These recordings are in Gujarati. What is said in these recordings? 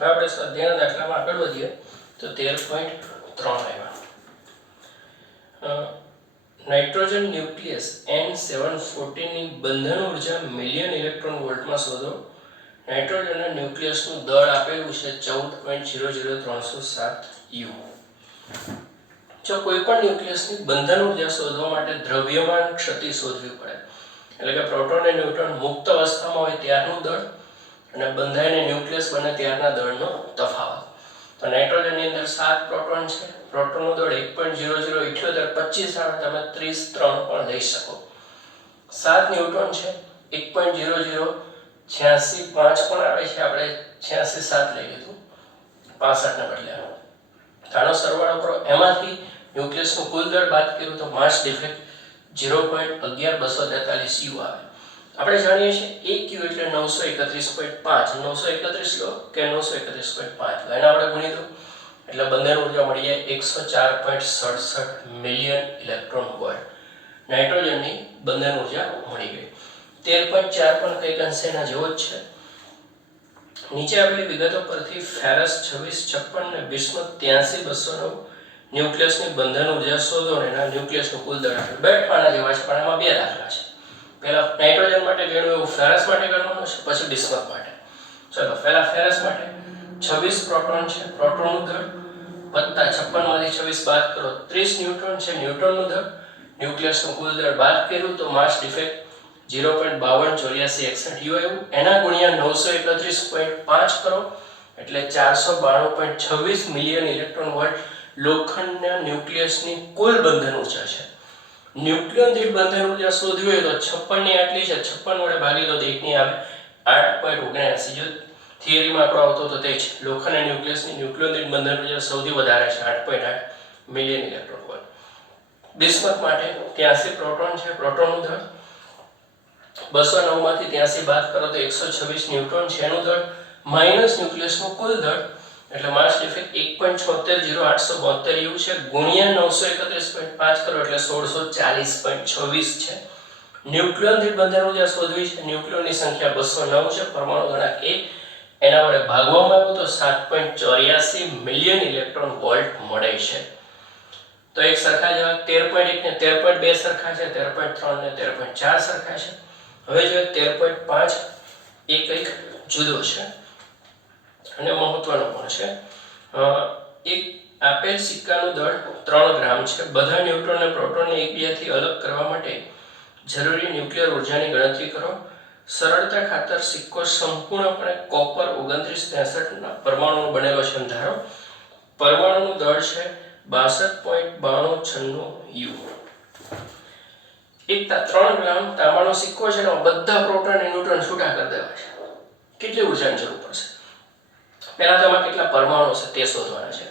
હવે આપણે સ્વાધ્યાયના દાખલામાં આગળ વધીએ તો 13.3 આવ્યા. નાઇટ્રોજન ન્યુક્લિયસ N714 ની બંધન ઉર્જા મિલિયન ઇલેક્ટ્રોન વોલ્ટમાં શોધો. નાઇટ્રોજનના ન્યુક્લિયસનું દળ આપેલું છે 14.00307 U. જો કોઈ પણ ન્યુક્લિયસની બંધન ઉર્જા શોધવા માટે દ્રવ્યમાન ક્ષતિ શોધવી પડે, એટલે કે પ્રોટોન અને ન્યુટ્રોન મુક્ત અવસ્થામાં હોય ત્યારનું દળ અને બંધાઈને ન્યુક્લિયસ બને ત્યારના દળનો તફાવત. તો નાઇટ્રોજનની અંદર 7 પ્રોટોન છે. પ્રોટોનનું દળ 1.007825 આવે, તમે 33 પણ લઈ શકો. 7 ન્યુટ્રોન છે, 1.00865 પણ આવે છે, આપણે 86 લઈ લીધું 65 ને બદલે. આનો સરવાળો કરો, એમાંથી ન્યુક્લિયસનું કુલ દળ બાદ કર્યું તો માસ ડિફેક્ટ 0.11243 U આવે. આપણે જાણીએ છીએ 1 U એટલે 931.5, 931 લો કે 931.5 એના આપણે ગુણી દો એટલે બંધન ઉર્જા મળી જાય 104.67 મિલિયન ઇલેક્ટ્રોન વોલ્ટ. નાઇટ્રોજનની બંધન ઉર્જા મળી ગઈ. 13.4 પણ કંઈક અંશે એના જેવો જ છે. નીચે આપેલી વિગતો પરથી ફેરસ 2656 ને બિસ્મથ 83209 ન્યુક્લિયસની બંધન ઉર્જા શોધો અને એના ન્યુક્લિયસનું કુલ દળ આપેલું. બેઠવાના જેવા છે, પણ એમાં બે દાખલા છે. પહેલા નાઇટ્રોજન માટે ગણ્યું એવું ફેરસ માટે ગણવાનું છે, પછી બિસ્મથ માટે. ચલો, પહેલા ફેરસ માટે 26 પ્રોટોન છે, પ્રોટોનનું દળ વત્તા 56 માંથી 26 બાદ કરો 30 ન્યુટ્રોન છે, ન્યુટ્રોનનું દળ, ન્યુક્લિયસનું કુલ દળ બાદ કર્યું તો માસ ડિફેક્ટ 0.528461 U આવ્યું. એના ગુણ્યા 931.5 કરો એટલે 492.26 મિલિયન ઇલેક્ટ્રોન વોલ્ટ લોખંડના ન્યુક્લિયસની કુલ બંધન ઉર્જા છે. ન્યુક્લિયન દીઠ બંધન ઉર્જા શોધવી હોય તો 56 ની આટલી છે, 56 વડે ભાગી દો તો 1 ની આવે 8.79. જો થિયરીમાં આંકડો આવતો તો તે જ લોખંડના ન્યુક્લિયસની ન્યુક્લિયન દીઠ બંધન ઉર્જા સૌથી વધારે છે, 8.8 મિલિયન ઇલેક્ટ્રોન વોલ્ટ. બિસ્મથ માટે 83 પ્રોટોન છે, પ્રોટોનનું દળ 209 માંથી 83 બાદ કરો તો 126 ન્યુટ્રોન છે, એનું દળ માઈનસ ન્યુક્લિયસનું કુલ દળ એટલે માસ ડિફેક્ટ 1.70872 U છે, ગુણ્યા 931.5 કરો એટલે 1640.26 છે. ન્યુક્લિયન દીઠ બંધન ઉર્જા શોધવી છે. ન્યુક્લિયનની સંખ્યા 209 છે, પરમાણુ ગુણાંક 1, એના વડે ભાગવામાં આવ્યું તો 7.84 મિલિયન ઇલેક્ટ્રોન વોલ્ટ મળે છે. તો એક સરખા જેવા 13.1 ને 13.2 સરખા છે, 13.3 ને 13.4 સરખા છે. હવે જો 13.5 એ કંઈક જુદો છે અને મહત્વનો પણ છે. એક આપેલ સિક્કાનું દળ 3 ગ્રામ છે. બધા ન્યુટ્રોન અને પ્રોટોનને એકબીજાથી અલગ કરવા માટે જરૂરી ન્યુક્લિયર ઉર્જાની ગણતરી કરો. સરળતા ખાતર સિક્કો સંપૂર્ણપણે કોપર 2963 ના પરમાણુનો બનેલો છે. ધારો પરમાણુનું દળ છે 62.9296 U. એક 3 ગ્રામ તાંબાનો સિક્કો છે ને બધા પ્રોટોન અને ન્યુટ્રોન છૂટા કરી દેવા છે. કેટલી ઉર્જાની જરૂર પડશે? પહેલા તો એમાં કેટલા પરમાણુ છે તે શોધવાના છે.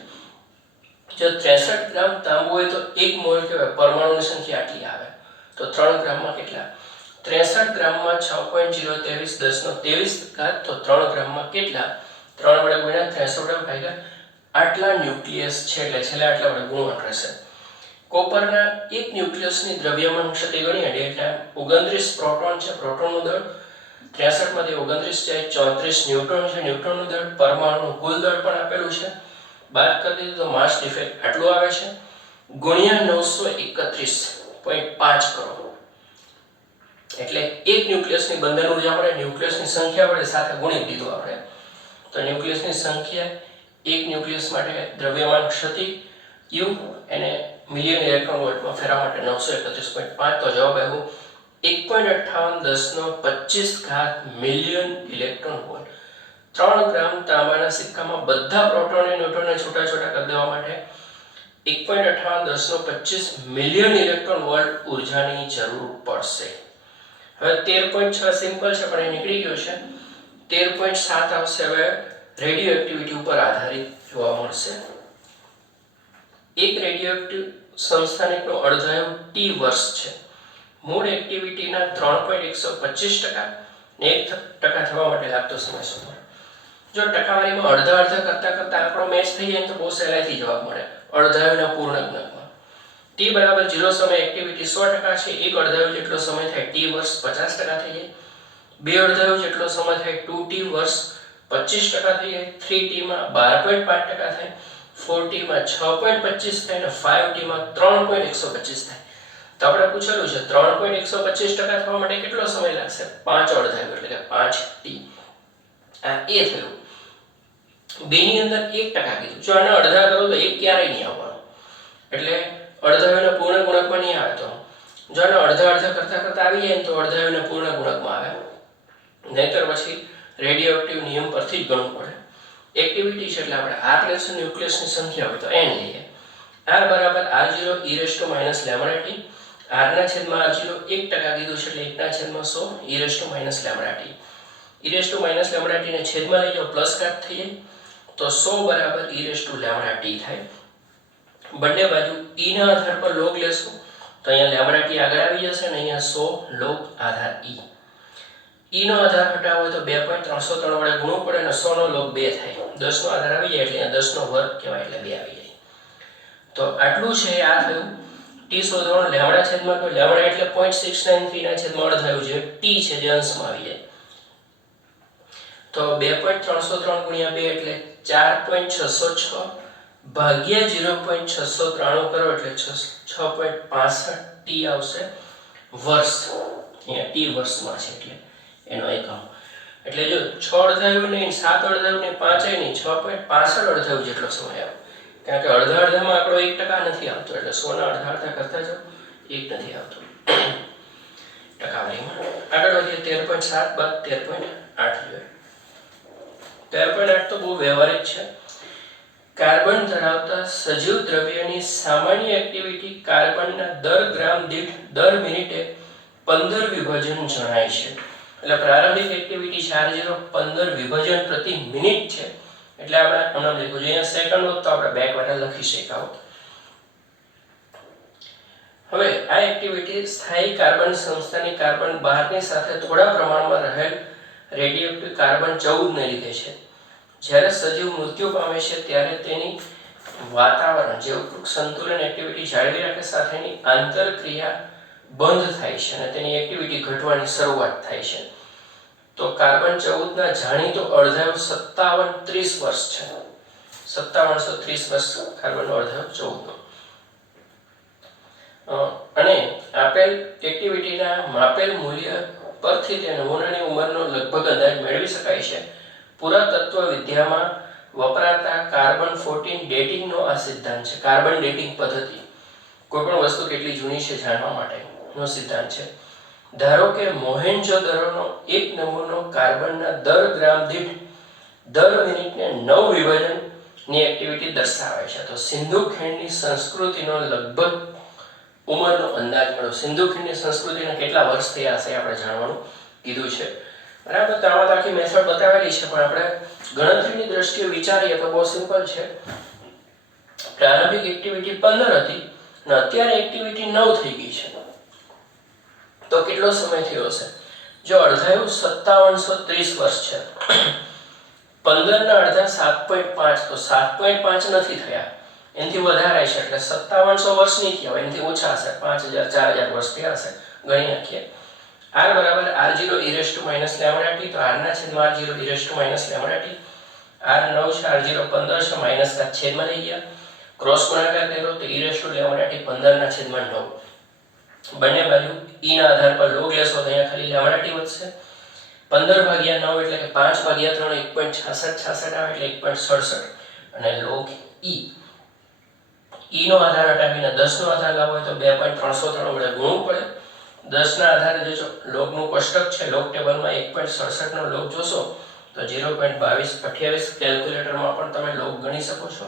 જો 63 ગ્રામ તાંબુ હોય તો 1 મોલ કહેવાય, પરમાણુની સંખ્યા આટલી આવે. તો 3 ગ્રામમાં કેટલા? 63 ગ્રામમાં 6.023 તો 3 ગ્રામમાં કેટલા? 3 વડે ગુણ્યા 63 વડે ભાગ્યા આટલા ન્યુક્લિયસ છે એટલે છેલ્લે આટલા વડે ગુણવાનું રહેશે. કોપરના એક ન્યુક્લિયસની દ્રવ્યમાન ક્ષતિ ગણીએ એટલે 29 પ્રોટોન છે, પ્રોટોનનું દળ 63 માંથી 29 જાય 34 ન્યુટ્રોન છે, ન્યુટ્રોનનું દળ, પરમાણુનું કુલ દળ પણ આપેલું છે, બાદ કરી દીધું તો માસ ડિફેક્ટ આટલું આવે છે, ગુણ્યા 931.5 કરો એટલે એક ન્યુક્લિયસની બંધન ઉર્જા મળે. ન્યુક્લિયસની સંખ્યા વડે સાથે ગુણી દીધું આપણે. તો ન્યુક્લિયસની સંખ્યા એક ન્યુક્લિયસ માટે દ્રવ્યમાન ક્ષતિ U એને મિલિયન ઇલેક્ટ્રોન વોલ્ટમાં ફેરવવા માટે 931.5. તો જવાબ આવ્યો 1.581025 મિલિયન ઇલેક્ટ્રોન વોલ્ટ. 3 ગ્રામ તાંબાના સિક્કામાં બધા પ્રોટોન અને ન્યુટ્રોનને છૂટા છૂટા કરી દેવા માટે 1.581025 મિલિયન ઇલેક્ટ્રોન વોલ્ટ ઉર્જાની જરૂર પડશે. હવે 13.6 સિમ્પલ છે પણ એ નીકળી ગયો છે. 13.7 આવશે. હવે રેડિયો એક્ટિવિટી ઉપર આધારિત જોવા મળશે. એક રેડિયોએક્ટિવ સંસ્થાનિકનો અર્ધાયુ T વર્ષ છે. મૂળ એક્ટિવિટીના 3.125% ને 1% થવા માટે લાગતો સમય શોધો. જો ટકાવારીમાં અડધા કરતા આંકડો મેચ થઈ જાય તો બહુ સહેલાઈથી જવાબ મળે. અર્ધાયુના પૂર્ણાંકમાં T બરાબર 0 સમય એક્ટિવિટી 100% છે. એક અર્ધાયુ જેટલો સમય થાય T વર્ષ 50% થઈ જાય. બે અર્ધાયુ જેટલો સમય થાય 2T વર્ષ 25% થઈ જાય, 3T માં 12.5% થાય, 4T માં 6.25 થાય અને 5T માં 3.125 થાય. તો આપણે પૂછેલું છે 3.125% થવા માટે કેટલો સમય લાગશે? 5 અડધાયું એટલે કે 5T. આ એ થયું. બે ની અંદર 1% કીધું. જો આને અડધા કરો તો 1 ક્યારેય નહીં આવવાનો, એટલે અડધાયુના પૂર્ણ ગુણકમાં નહીં આવે. તો જો આને અડધા કરતા આવી જાય તો અડધાયુના પૂર્ણ ગુણકમાં આવે, નહીતર પછી રેડિયો એક્ટિવ નિયમ પરથી જ ગણવું પડે. એક્ટિવિટી છે એટલે આપણે r પ્લસ ન્યુક્લિયસની સંખ્યા હોય તો n લઈએ. r બરાબર r0 e raised to minus lambda t. r ના છેદમાં r0 1% કીધું છે એટલે 1 ના છેદમાં 100 e raised to minus lambda t. e raised to minus lambda t ને છેદમાં લઈ જાઓ પ્લસ ઘાત થઈ જાય તો 100 બરાબર e raised to lambda t થાય. બંને બાજુ e ના આધાર પર log લેશું તો અહીંયા lambda t આગળ આવી જશે અને અહીંયા 100 log આધાર e. e નો આધાર હટાવો હોય તો 2.303 વડે ગુણવું પડે અને 100 નો log 2 થાય. 10 નો આધાર આવી જાય એટલે અહીંયા 10 નો વર્ગ કહેવાય એટલે 2 આવી જાય. તો આટલું છે આ થયું. t શોધવાનો લેમ્બડા છેદમાં તો લેમ્બડા એટલે 0.693 ના છેદમાં અડધાયું છે, t છે જે અંશમાં આવી જાય. તો 2.303 ગુણ્યા 2 એટલે 4.606 ભાગ્યા 0.693 કરો એટલે 6.65 t આવશે વર્ષ. અહીંયા t વર્ષમાં છે એટલે એનો એકમ. એટલે જો 6 અડધાયું નહીં, 7 અડધાયું નહીં, 5 નહીં, 6.65 અડધાયું જેટલો સમય આવે. કારણ કે અડધા આંકડો 1% નથી આવતો એટલે 100 ના અડધા કરતા જાઓ 1 નથી આવતો ટકાવારીમાં. આગળ વધીએ 13.7 બાદ 13.8 જોઈએ. 13.8 તો બહુ વ્યવહારિક છે. કાર્બન ધરાવતા સજીવ દ્રવ્યની સામાન્ય એક્ટિવિટી કાર્બનના દર ગ્રામ દીઠ દર મિનિટે 15 વિભાજન જણાય છે. એટલે પ્રારંભિક એક્ટિવિટી 15 વિભાજન પ્રતિ મિનિટ છે. એટલે આપણે હમણાં લખ્યું છે અહીંયા સેકન્ડ હોત તો આપણે બેક વાળા લખી શક્યા હોત. હવે આ એક્ટિવિટી સ્થાયી કાર્બન સંસ્થાની કાર્બન બહારની સાથે થોડા પ્રમાણમાં રહેલ રેડિયોએક્ટિવ કાર્બન 14 ને લીધે છે. જ્યારે સજીવ મૃત્યુ પામે છે ત્યારે તેની વાતાવરણ જૈવિક સંતુલન એક્ટિવિટી જાળવી રાખે સાથેની આંતરક્રિયા બંધ થાય છે અને તેની એક્ટિવિટી ઘટવાની શરૂઆત થાય છે. તો કાર્બન 14 ના જાણીતો અડધાયું 5730 વર્ષ છે. 5730 વર્ષ કાર્બનનો અડધાયું 14. અને આપેલ એક્ટિવિટીના માપેલ મૂલ્ય પરથી તે નમૂનાની ઉંમરનો લગભગ અંદાજ મેળવી શકાય છે. પુરાતત્વ વિદ્યામાં વપરાતા કાર્બન 14 ડેટિંગનો આ સિદ્ધાંત છે. કાર્બન ડેટિંગ પદ્ધતિ કોઈ પણ વસ્તુ કેટલી જૂની છે જાણવા માટેનો સિદ્ધાંત છે. ધારો કે મોહેન્જો-દરોનો એક નમૂનો કાર્બનના દર ગ્રામ દીઠ દર મિનિટને 9 વિભાજનની એક્ટિવિટી દર્શાવે છે. તો સિંધુ ખીણની સંસ્કૃતિનો લગભગ ઉંમરનો અંદાજ મળ્યો. સિંધુ ખીણની સંસ્કૃતિના કેટલા વર્ષ થયા હશે આપણે જાણવાનું કીધું છે. બરાબર. તો આમાં આખી મેથડ બતાવેલી છે પણ આપણે ગણતરીની દ્રષ્ટિએ વિચારીએ તો બહુ સિમ્પલ છે. પ્રારંભિક એક્ટિવિટી 15 હતી અને અત્યારે એક્ટિવિટી 9 થઈ ગઈ છે. તો કેટલો સમય થયો હશે? જો અડધાયું 5730 વર્ષ છે, 15 ના અડધા 7.5 તો 7.5 નથી થયા, એનાથી વધારે છે એટલે 5700 વર્ષ નહીં થયા, એનાથી ઓછા હશે, 5000 4000 વર્ષ થયા હશે. ગણી નાખીએ. r બરાબર r0 e raised to minus lambda t. તો r ના છેદમાં r0 e raised to minus lambda t. r 9 છે, r0 15 છે, માઈનસ ના છેદમાં લઈ ગયા, ક્રોસ ગુણાકાર કર્યો તો e raised to lambda t 15 ના છેદમાં 9. બંને બાજુ e ના આધાર પર log લેશો તો અહીંયા ખાલી lambda t વધશે. 15 ભાગ્યા 9 એટલે કે 5 ભાગ્યા 3 1.66 આવે એટલે 1.67 અને log e. e નો આધાર હટાવીને 10 નો આધાર લાવવો હોય તો 2.303 વડે ગુણવું પડે. 10 ના આધારે જો log નું કોષ્ટક છે, log ટેબલમાં 1.67 નો log જોશો તો 0.2228 કેલ્ક્યુલેટરમાં પણ તમે log ગણી શકો છો.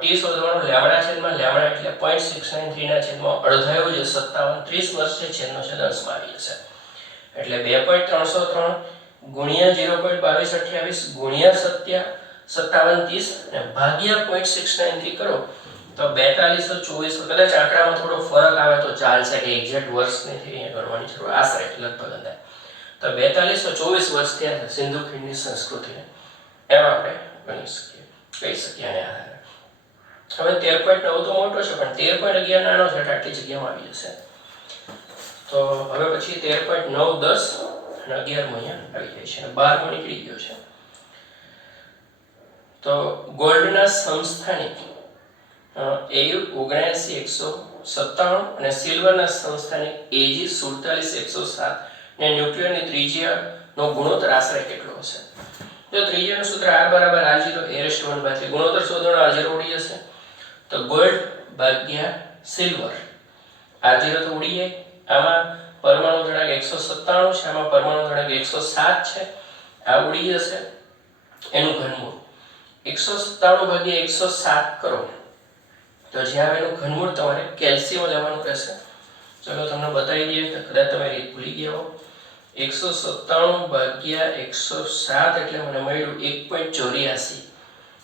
t શોધવાનો લેમ્બડા છેદમાં લેમ્બડા એટલે 0.693 ના છેદમાં અડધાયું જે 5730 વર્ષ છે છેદનો છેદ અંશમાં આવી જશે. એટલે 2.303 ગુણ્યા 0.2228 ગુણ્યા 5730 અને ભાગ્યા 0.693 કરો તો 4224. કદાચ આંકડામાં થોડો ફરક આવે તો ચાલશે કે એક્ઝેક્ટ વર્ષ નથી અહીંયા ગણવાની જરૂર, આશરે લગભગ અંદાજ. તો 4224 વર્ષ થયા સિંધુ ખીણની સંસ્કૃતિને, એમ આપણે ગણી શકીએ, કહી શકીએ આને આધારે. હવે 13.9 તો મોટો છે પણ 13.11 નાનો છે એટલે આટલી જગ્યામાં આવી જશે. તો હવે પછી 13.9 10 અને 11 અહીંયા આવી જાય છે અને 12 નીકળી ગયો છે. તો ગોલ્ડના સમસ્થાનિક AU 79197 અને સિલ્વરના સમસ્થાનિક AG 47107 ને ન્યુક્લિયરની ત્રિજ્યાનો ગુણોત્તર આશરે કેટલો હશે? જો ત્રિજ્યાનું સૂત્ર R બરાબર R0 a⁻1/3 ગુણોત્તર શોધવાનો R0 ઉડી જશે તો ગોલ્ડ ભાગ્યા સિલ્વર R0 તો ઉડી જાય. આમાં પરમાણુ ધરાક 197 છે, આમાં પરમાણુ ધરાક 107 છે, આ ઉડી જશે. એનું ઘનમૂળ 197 ભાગ્યા 107 કરો તો જ્યાં એનું ઘનમૂળ તમારે કેલ્શિયમ લેવાનું રહેશે. ચલો તમને બતાવી દઈએ તો કદાચ તમે રીત ભૂલી ગયા હો. 197 ભાગ્યા 107 એટલે મને મળ્યું 1.84.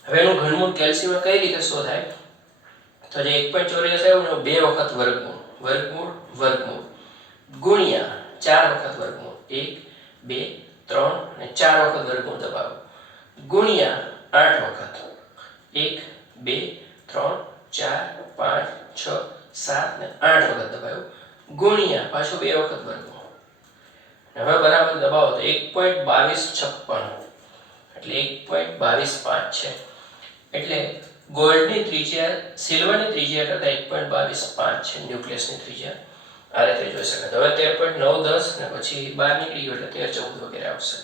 હવે એનું ઘનમૂળ કેલ્શિયમ કઈ રીતે શોધાય? તો જે 1.84 આવ્યું એનું 2 વખત વર્ગમૂળ વર્ગમૂળ વર્ગમૂળ ગુણ્યા 4 વખત વર્ગમૂળ 1 2 3 અને 4 વખત વર્ગમૂળ દબાવો ગુણ્યા 8 વખત 1 2 3 4 5 6 7 ને 8 વખત દબાવ્યું ગુણ્યા પાછું 2 વખત વર્ગમૂળ. હવે બરાબર દબાવો તો 1.2256 એટલે 1.225 છે. એટલે ગોલ્ડની ત્રિજ્યા સિલ્વરની ત્રિજ્યા કરતા 1.225 છે ન્યુક્લિયસની ત્રિજ્યા. આ રીતે જોઈ શકાય. હવે 13.910 ને પછી 12 નીકળી ગયો એટલે 13 14 વગેરે આવશે.